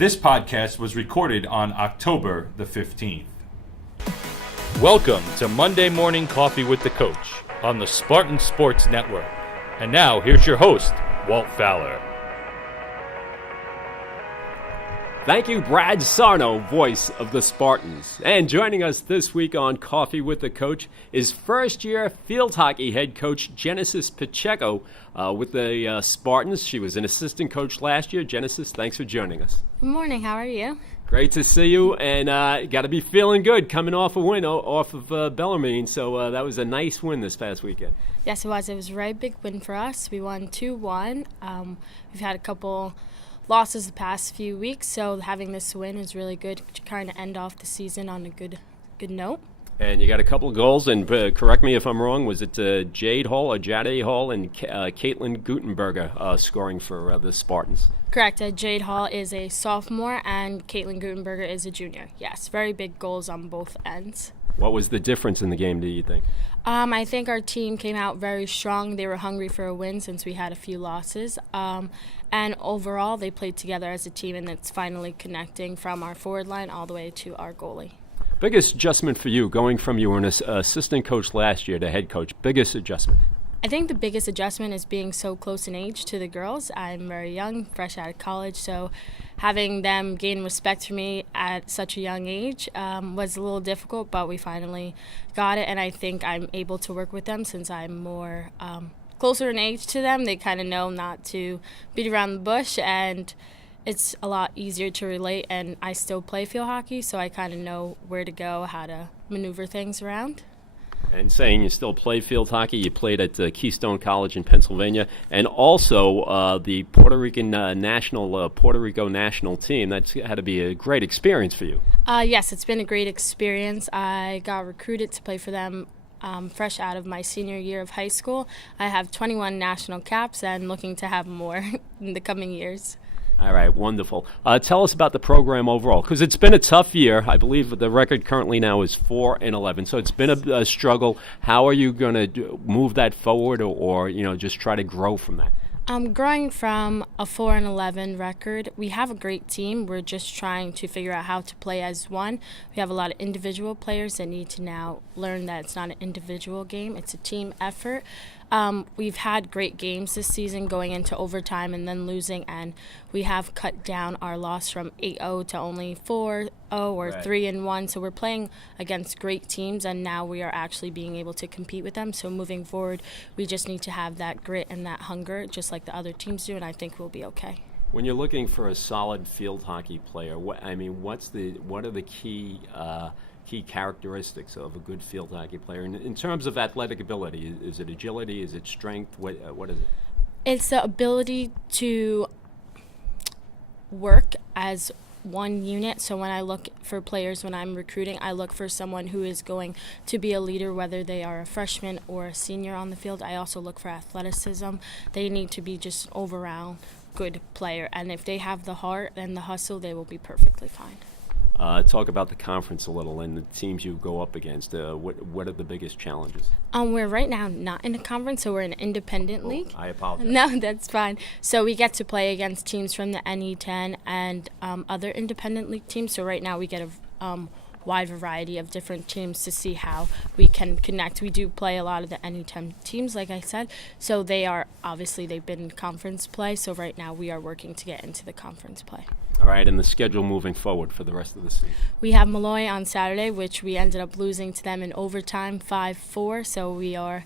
This podcast was recorded on October the 15th. Welcome to Monday Morning Coffee with the Coach on the Spartan Sports Network. And now, here's your host, Walt Fowler. Thank you, Brad Sarno, voice of the Spartans. And joining us this week on Coffee with the Coach is first-year field hockey head coach Genesis Pacheco with the Spartans. She was an assistant coach last year. Genesis, thanks for joining us. Good morning. How are you? Great to see you, and got to be feeling good coming off a win off of Bellarmine. So that was a nice win this past weekend. Yes, it was. It was a very big win for us. We won 2-1. We've had a couple losses the past few weeks, so having this win is really good to kind of end off the season on a good note. And you got a couple of goals, and correct me if I'm wrong, was it Jade Hall and Caitlin Gutenberger scoring for the Spartans? Correct. Jade Hall is a sophomore, and Caitlin Gutenberger is a junior. Yes, very big goals on both ends. What was the difference in the game, do you think? I think our team came out very strong. They were hungry for a win since we had a few losses. And overall, they played together as a team, and it's finally connecting from our forward line all the way to our goalie. Biggest adjustment for you, going from you were an assistant coach last year to head coach, biggest adjustment? I think the biggest adjustment is being so close in age to the girls. I'm very young, fresh out of college, so having them gain respect for me at such a young age was a little difficult, but we finally got it, and I think I'm able to work with them since I'm more closer in age to them. They kind of know not to beat around the bush, and it's a lot easier to relate, and I still play field hockey, so I kind of know where to go, how to maneuver things around. And saying you still play field hockey, you played at Keystone College in Pennsylvania, and also the Puerto Rico national team. That's had to be a great experience for you. Yes, it's been a great experience. I got recruited to play for them fresh out of my senior year of high school. I have 21 national caps and looking to have more in the coming years. All right, wonderful. Tell us about the program overall, because it's been a tough year. I believe the record currently now is 4-11, so it's been a struggle. How are you going to move that forward, or just try to grow from that? Growing from a 4-11 record, we have a great team. We're just trying to figure out how to play as one. We have a lot of individual players that need to now learn that it's not an individual game, it's a team effort. We've had great games this season going into overtime and then losing, and we have cut down our loss from 8-0 to only 4-0 or 3-1. So we're playing against great teams, and now we are actually being able to compete with them. So moving forward, we just need to have that grit and that hunger, just like the other teams do, and I think we'll be okay. When you're looking for a solid field hockey player, what are the key characteristics of a good field hockey player in terms of athletic ability? Is it agility? Is it strength? What is it? It's the ability to work as one unit. So when I look for players, when I'm recruiting, I look for someone who is going to be a leader, whether they are a freshman or a senior on the field. I also look for athleticism. They need to be just all-around good player, and if they have the heart and the hustle, they will be perfectly fine. Talk about the conference a little and the teams you go up against. What are the biggest challenges? We're right now not in a conference, so we're in an independent league. I apologize. No, that's fine. So we get to play against teams from the NE10 and other independent league teams. So right now we get a wide variety of different teams to see how we can connect. We do play a lot of the NE10 teams, like I said. So they've been in conference play. So right now we are working to get into the conference play. All right, and the schedule moving forward for the rest of the season? We have Malloy on Saturday, which we ended up losing to them in overtime 5-4. So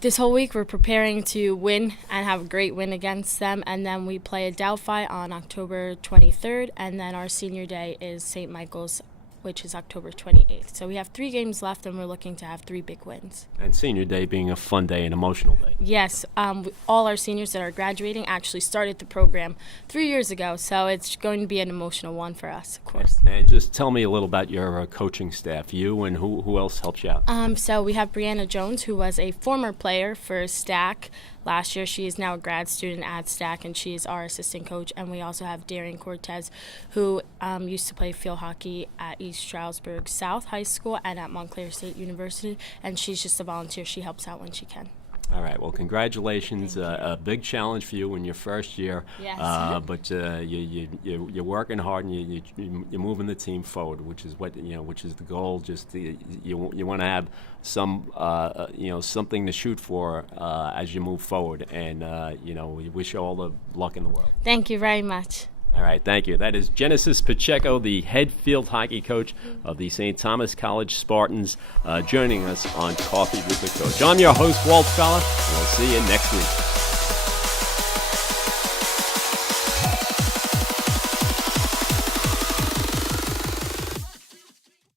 this whole week we're preparing to win and have a great win against them. And then we play Adelphi on October 23rd. And then our senior day is St. Michael's, which is October 28th. So we have 3 games left, and we're looking to have 3 big wins. And senior day being a fun day, an emotional day. Yes. All our seniors that are graduating actually started the program 3 years ago, so it's going to be an emotional one for us, of course. And just tell me a little about your coaching staff, you and who else helps you out? So we have Brianna Jones, who was a former player for Stack last year. She is now a grad student at Stack, and she is our assistant coach. And we also have Darian Cortez, who used to play field hockey at East Stroudsburg South High School and at Montclair State University, and she's just a volunteer. She helps out when she can. All right. Well, congratulations. A big challenge for you in your first year. Yes. But you're working hard and you're moving the team forward, which is which is the goal. You want to have some something to shoot for as you move forward. And we wish you all the luck in the world. Thank you very much. All right, thank you. That is Genesis Pacheco, the head field hockey coach of the St. Thomas College Spartans, joining us on Coffee with the Coach. I'm your host, Walt Fella, and we'll see you next week.